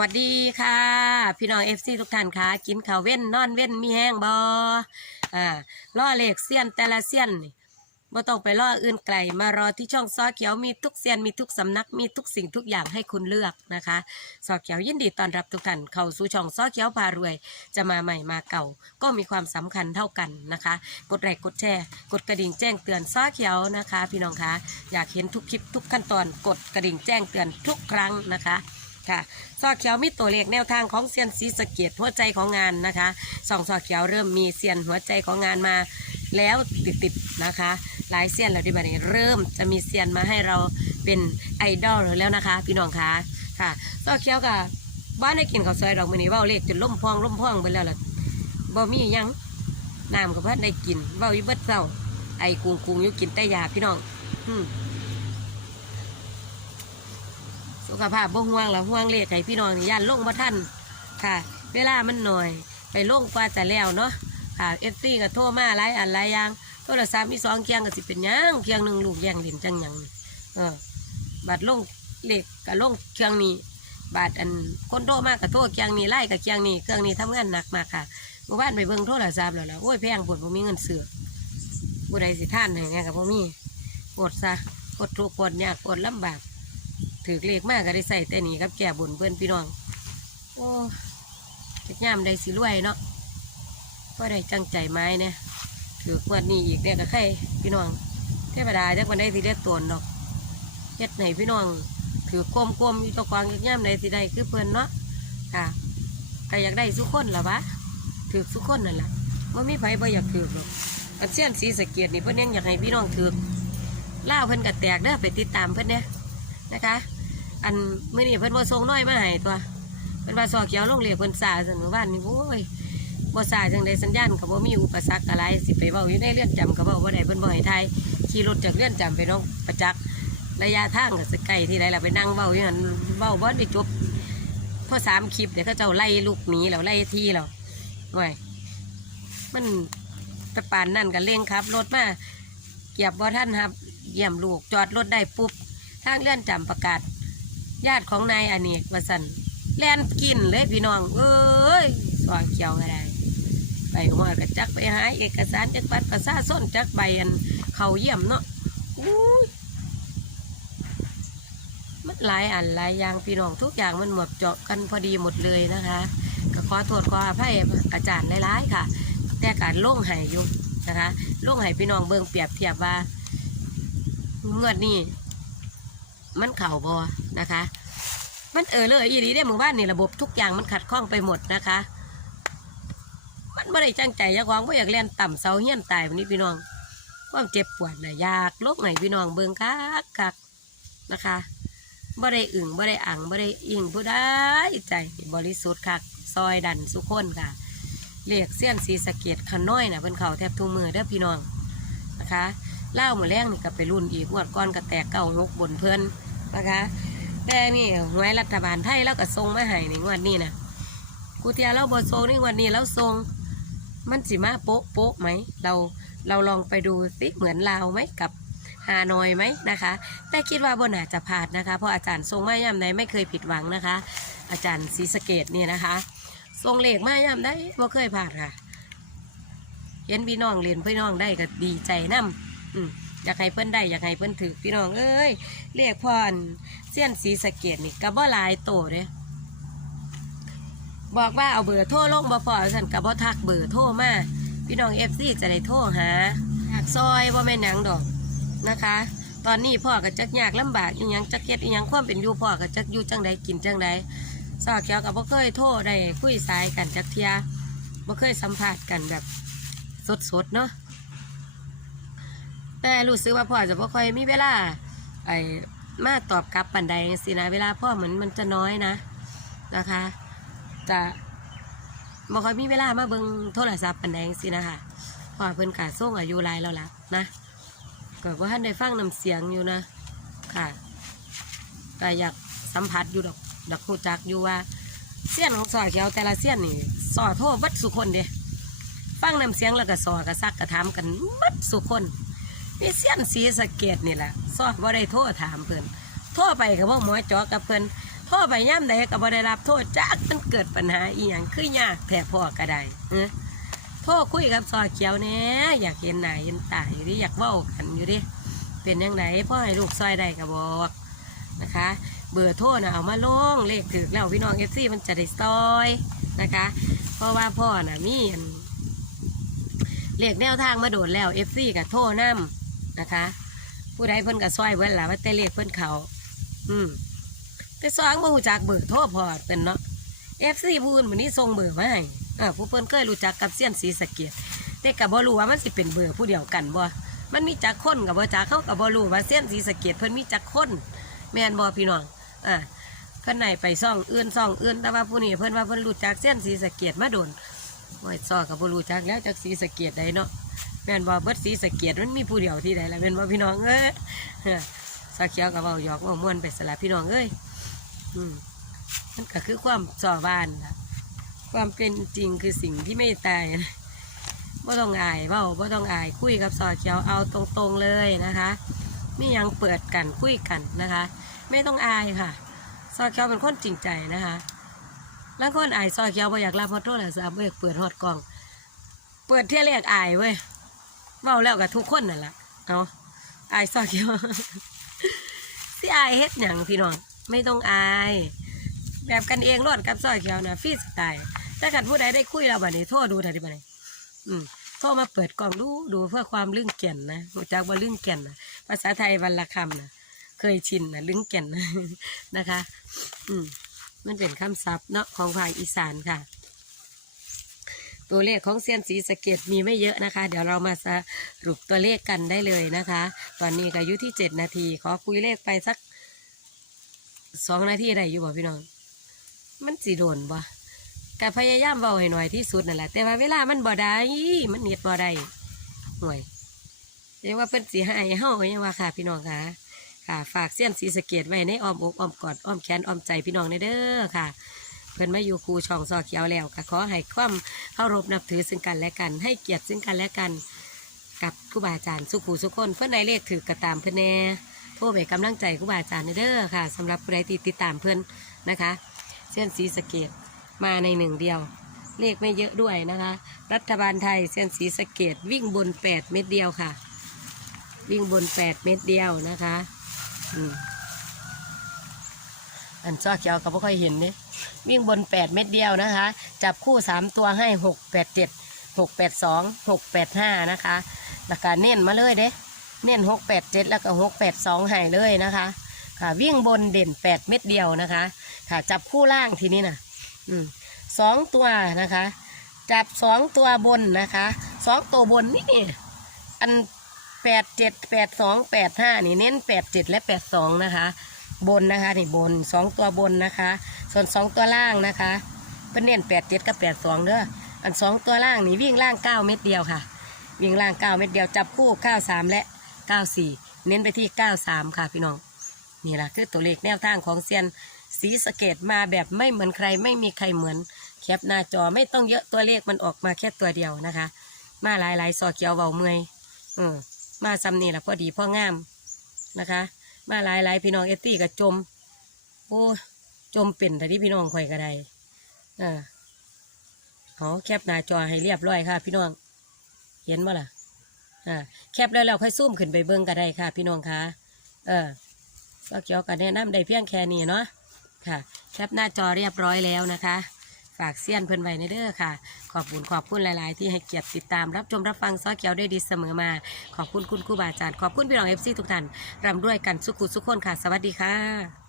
วัสดีค่ะ พี่น้องเอฟซีทุกท่านค่ะ กินข้าวเว้นนอนเว้นมีแห้งบออ่าล่อเหลขเซียนแต่ละเซียนนี่บ่ต้องไปล่ออื่นไกลมารอที่ช่องซอเขียวมีทุกเซียนมีทุกสำนักมีทุกสิ่งทุกอย่างให้คุณเลือกนะคะซอเขียวยินดีต้อนรับทุกท่านเข้าสู่ช่องซอเขียวพารวย จะมาใหม่มาเก่า ก็มีความสำคัญเท่ากันนะคะ กดไลค์กดแชร์กดกระดิ่งแจ้งเตือนซอเขียวนะคะ พี่น้องคะอยากเห็นทุกคลิปทุกขั้นตอน กดกระดิ่งแจ้งเตือนทุกครั้งนะคะ ค่ะซอเขียวมีตัวเลขแนวทางของเซียนสีสะเกียหัวใจของงานนะคะสองซอเขียวเริ่มมีเซียนหัวใจของงานมาแล้วติดๆนะคะ หลายเซียนแล้วที่บัดนี้เริ่มจะมีเซียนมาให้เราเป็นไอดอลแล้วนะคะ พี่น้องคะค่ะซอเขียวกับบ้านได้กินข้าวซอยดอกมือนี้เว่าเลขจนล่มพองล่มพองไปแล้วล่ะบ่มียังน้ำกับพื่อนได้กินเว่าอยู่เบิดเศร้าไอ้กุงกุงยู่กินแต่ยาพี่น้องอืม สุขภาพบ่ห่วงละห่วงเลขให้พี่น้องนี่ย่านลงบ่ทันค่ะ เวลามันหน่อย ไปลงกว่าจะแล้วเนาะค่ะเอฟซีก็โทรมาหลายอันหลายอย่างโทรศัพท์มีสองเคียงก็สิเป็นยังเคียงหนึ่งลูกแย่งเหรียญจังยังเออบัตรลงเลขก็ลงเครื่องนี้บาทอันคนโทรมากกับโทรเคียงนี้ไล่กับเคียงนี้เครื่องนี้ทำงานหนักมากค่ะเมื่อวานไปเบิ่งโทรศัพท์แล้วล่ะโอ้ยแพงปวดบ่มีเงินซื้อผู้ใดสิท่านให้เนี่ยกับบ่มีกดซะกดทุกข์กดยากกดลำบาก ถือเลขมากก็ได้ใส่แต่นี่ครับแก่บุญเพื่อนพี่น้องโอ้จะย่ามได้สิรวยเนาะก็ได้จังใจไม้เนี่ยถือกวดนี้อีกเนี่ยก็ใครพี่น้องเทวดาจักวันได้สิได้ตนดอกเฮ็ดไหนพี่น้องถือกลมกลมๆอยู่ตะกวางย่ามได้สิได้คือเพื่อนเนาะค่ะก็อยากได้สุกคนละวะถือสุกคนนั่นแหละว่ามีไผบ่อยากถือหรอกอันเสี้ยนสีสะเกียดนี่เพิ่อนยังอยากให้พี่น้องถือกล่าเพิ่อนก็แตกเด้อไปติดตามเพิ่อนเนี่ยนะคะ อันมื่อนี้เพิ่นบ่ส่งน้อยมาให้ตัวเพิ่นว่าสอเขียวลงเรียเพิ่นสาซั่นเมื่อวานนี่โอ้ยบ่สาจังไดสัญญาณก็บ่มีอุปสรรคอะไรสิไปเว้าอยู่ในเรือนจำก็เว้าบ่ได้เพิ่นบ่ให้ทายขี่รถจากเรือนจำไปน้องประจักษ์ระยะทางก็สิไกลที่ใดล่ะไปนั่งเว้าอยู่หั่นเว้าบ่ได้จบพอสามคลิปเดี๋ยวเขาเจ้าไล่ลูกหนีแล้วไล่ที่แล้วโอ้ยมันไปปานนั่นก็เร่งครับ รถมาเกียบบ่ทันครับเยี่ยมลูกจอดรถได้ปุ๊บทางเลื่อนจำประกาศ ญาติของนายอเนกวสันแลนกินเลยพี่น้อง เอ้ยสวางเขียวอะไรไปหัวกระจักไปหาเอกสารจักบัตรประชาชนจักใบอันเขาเยี่ยมเนาะอุ้ยมันหลายอันหลายอย่างพี่น้องทุกอย่างมันหมดเจาะกันพอดีหมดเลยนะคะก็ขอโทษขออภัยอาจารย์หลายๆค่ะ แต่การล่งหายอยู่นะคะล่งหายพี่น้องเบิ่งเปรียบเทียบว่าเมื่อนี้มันเข่าบอ นะคะ มันเออเลยอีหลีได้หมู่บ้านนี่ระบบทุกอย่างมันขัดข้องไปหมดนะคะ มันไม่ได้จังใจยากวางว่าอยากเล่นต่ำเสาเฮี้ยนตายวันนี้พี่น้องความเจ็บปวดนะอยากลกไหนพี่น้องเบิ่งคักคักนะคะบ่ได้อึ่งบ่ได้อ่างบ่ได้อิงผู้ได้ใจบริสุทธิ์คักซอยดันสุขคนค่ะเรียกเสี้ยนสีสะเกียดขน้อยนะเพิ่นเข่าแทบทุกมือเด้อพี่น้องนะคะเล่าหมดแรงนี่ก็ไปรุ่นอีกงวดก้อนก็แตกเก้าลกบนเพื่อนนะคะ แต่นี่หวยรัฐบาลไทยแล้วก็ทรงมาให้ในงวดนี้นะกูเทียเราบอทรงนี่งวันนี้แล้วทรงมันสิมาโป๊ะโป๊ะไหมเราเราลองไปดูสิเหมือนลาวไหมกับฮานอยไหมนะคะ แต่คิดว่าบนอาจจะผ่านนะคะ เพราะอาจารย์ทรงมาย่ำไหนไม่เคยผิดหวังนะคะ อาจารย์ศรีสะเกดนี่ยนะคะ ทรงเหล็กมาย่ำได้บ่เคยผ่านค่ะ เห็นพี่น้องเรียนพี่น้องได้ก็ดีใจน้ำอืม อยากให้เพิ่นได้อยากให้เพิ่นถือพี่น้องเอ้ยเรียกพรเสี้ยนสีสะเกดนี่ก็บ่หลายโตเด้บอกว่าเอาเบอร์โทรลงบ่พอสันก็บ่ทักเบอร์โทรมาพี่น้องเอฟซีจะได้โทรหาอยากซอยบ่าแม่นหยังดอกนะคะ ตอนนี้พ่อก็จักยากลำบากอีหยังจักเก็ดอีหยังความเป็นอยู่พ่อก็จักอยู่จังใดกินจังใดสาวเขียวก็บ่เคยโทรได้คุยสายกันจักเทียบ่เคยสัมภาษณ์กันแบบสดๆเนาะ แต่รู้สึกว่าพ่อจะบ่ค่อยมีเวลาไอ้มาตอบกลับปันใดสินะเวลาพ่อเหมือนมันจะน้อยนะนะคะจะบ่ค่อยมีเวลามาเบิ่งโทรศัพท์ปันใดสินะคะพ่อเพิ่นกาส่งอายุหลายแล้วล่ะนะก็บ่ทันได้ฟังน้ำเสียงอยู่นะค่ะก็อยากสัมผัสอยู่ดอกดอกฮู้จักอยู่ว่าเสี้ยนของสอเขียวแต่ละเสี้ยนนี่สอโทรเบัดสุคนเด้ฟังน้ำเสียงแล้วก็สอกระซักกระถามกันบัดสุคน มีเสี้ยนสีสะเกตนี่แหละซอดว่าได้โทรถามเพิ่นโทรไปกับว่าหมอจอกับเพิ่นโทษไปย่ำใดก็บ่ได้รับโทษจักมันเกิดปัญหาอีหยังคือยากแท้พ่อก็ได้เออโทษคุยกับซอเขียวเนี่ยอยากเห็นหน้าเห็นตาอยู่ดิอยากเว้ากันอยู่ดิเป็นยังไงพ่อให้ลูกซอยได้ก็บอกนะคะ เบอร์โทรนะเอามาลงเลขถึกแล้วพี่น้องเอฟซีมันจะได้ซอยนะคะ เพราะว่าพ่อน่ะมีเลขแนวทางมาโดดแล้วเอฟซีกับโทรนํ นะคะ ผู้ใดเพิ่นก็ซอยเบิ่นล่ะว่าแต่เลขเพิ่นเขาอืมแต่สองบ่ฮู้จักเบอร์โทรพอเป็นเนาะเอฟซีผู้อื่นมื้อนี้ส่งเบอร์มาให้อ่าผู้เพิ่นเคยรู้จักกับเซียนศรีสะเกียดแต่ก็บ่รู้ว่ามันสิเป็นเบอร์ผู้เดียวกันบ่มันมีจักคนกับบ่จักเขาก็บ่รู้ว่าเซียนศรีสะเกียดเพิ่นมีจักคน แม่นบ่พี่น้องอ่าเพิ่นไหนไปซ่องเอื่นซ่องเอื่นแต่ว่าผู้นี้เพิ่นว่าเพิ่นรู้จักเซียนศรีสะเกียดมาโดนโอ้ยซอก็บ่รู้จักแล้วจักศรีสะเกียดใดเนาะ แม่นบ่เบิดสีสะเกียดมันมีผู้เดียวที่ใดละแม่นบ่พี่น้องเอ้ยสักเขียวกับเบาหยอกเว่าม่วนไปสละพี่น้องเอ้ยอืมมันก็คือความสอบ้านล่ะความเป็นจริงคือสิ่งที่ไม่ตายนะบ่ต้องอายเว้าบ่ต้องอายคุยกับสอเขียวเอาตรงๆเลยนะคะมียังเปิดกันคุยกันนะคะ ไม่ต้องอายค่ะซอเขียวเป็นคนจริงใจนะคะแล้วคนอายซอเขียวบ่อยากรับฮอตโทรศัพท์บ่อยากเปิดฮอตกล้อง เปิดเที่ยแรกอายเว้ย เว้าแล้วกับทุกคนนั่นแหละเอาอายซอกเขียวที่อายเฮ็ดหยังพี่น้องไม่ต้องอาย แบบกันเองรอดกับซอยเขียวนะฟีสไตล์ถ้าเกิดผู้ใดได้คุยเราบัดนี้โทรดูทันทีบัดนี้อืมโทรมาเปิดกล่องดูดูเพื่อความลึงแก่นนะรู้จักว่าลึงแก่นนะภาษาไทยวันละคำนะเคยชินนะลึงแก่นนะนะคะ อืมมันเป็นคำศัพท์เนาะของภาคอีสานค่ะ ตัวเลขของเซียนสีสะเกตมีไม่เยอะนะคะ เดี๋ยวเรามาสรุปตัวเลขกันได้เลยนะคะ ตอนนี้ก็อายุที่เจ็ดนาที ขอคุยเลขไปสักสองนาทีได้อยู่บ่พี่น้อง มันสีโดนบ่กพยายามเบาให้หน่อยที่สุดนั่นแหละแต่ว่าเวลามันบ่ได้มันเนียดบ่ได้ห่วยเรียกว่าเป็นสีให้เฮาก็ยังว่าค่ะ พี่น้องค่ะค่ะ ฝากเสี้ยนสีสะเกตไว้ในอ้อมอกอ้อมกอดอ้อมแขนอ้อมใจพี่น้องในเด้อค่ะ เพิ่นมาอยู่ครูช่องซอเขียวแล้วก็ขอให้ความเคารพนับถือซึ่งกันและกัน ให้เกียรติซึ่งกันและกัน กับครูบาอาจารย์สุขูสุคนเพื่อนในเลขถือกระตามเพื่อนแน่โทรไปกำลังใจครูบาอาจารย์เด้อค่ะสำหรับผู้ใดที่ติดตามเพื่อนนะคะเส้นสีสเกตมาในหนึ่งเดียว เลขไม่เยอะด้วยนะคะ รัฐบาลไทยเส้นสีสเกตวิ่งบน 8 เม็ดเดียวค่ะ วิ่งบน 8 เม็ดเดียวนะคะ อืม อันซอเขียวก็ไม่ค่อยเห็นเนี่ยวิ่งบน 8 เม็ดเดียวนะคะ จับคู่ 3 ตัวให้ 6 8 7 6 8 2 6 8 5 นะคะแล้วก็เน้นมาเลยเด้เน้น 6 8 7 แล้วก็ 6 8 2ให้เลยนะคะค่ะวิ่งบนเด่น 8 เม็ดเดียวนะคะค่ะจับคู่ล่างทีนี้นะอืมสองตัวนะคะ จับสองตัวบนนะคะสองตัวบนนี่อันแปดเจ็ดแปดสองแปดห้านี่เน้นแปดเจ็ดและแปดสองนะคะ บนนะคะนี่บนสองตัวบนนะคะ ส่วนสองตัวล่างนะคะเป็นเน้นแปดเจ็ดกับแปดสองเด้ออันสองตัวล่างนี่วิ่งล่างเก้าเม็ดเดียวค่ะ วิ่งล่างเก้าเม็ดเดียวจับคู่เก้าสามและเก้าสี่เน้นไปที่เก้าสามค่ะพี่น้องนี่แหละคือตัวเลขแนวทางของเซียนสีสเกตมาแบบไม่เหมือนใครไม่มีใครเหมือนแคปหน้าจอไม่ต้องเยอะตัวเลขมันออกมาแค่ตัวเดียวนะคะ มาหลายหลายๆซอเขียวเบาเมื่อยเออมาซ้ำนี่แหละพอดีพ่องามนะคะ มาหลายหลายพี่น้องเอฟตี้ก็จม โอ้จมเป็นแต่ที่พี่น้องข่อยก็ไดอ่าเอาแคปหน้าจอให้เรียบร้อยค่ะ พี่น้อง เห็นบ่ล่ะอ่าแคปแล้วเราค่อยซูมขึ้นไปเบิ่งก็ได้ค่ะ พี่น้องคะเออก็เกี่ยวกับแนะนำได้เพียงแค่นี้เนาะค่ะ แคปหน้าจอเรียบร้อยแล้วนะคะากเสี้ยนเพิ่นไว้ในเด้อค่ะ ขอบคุณขอบคุณหลาย ๆ ที่ให้เกียรติติดตามรับชมรับฟังซ้อเกียวได้ดีเสมอมา ขอบคุณคุณครูบาอาจารย์ขอบคุณพี่น้องเอฟซีทุกท่านร่ำรวยกันสุขุสุขคนค่ะ สวัสดีค่ะ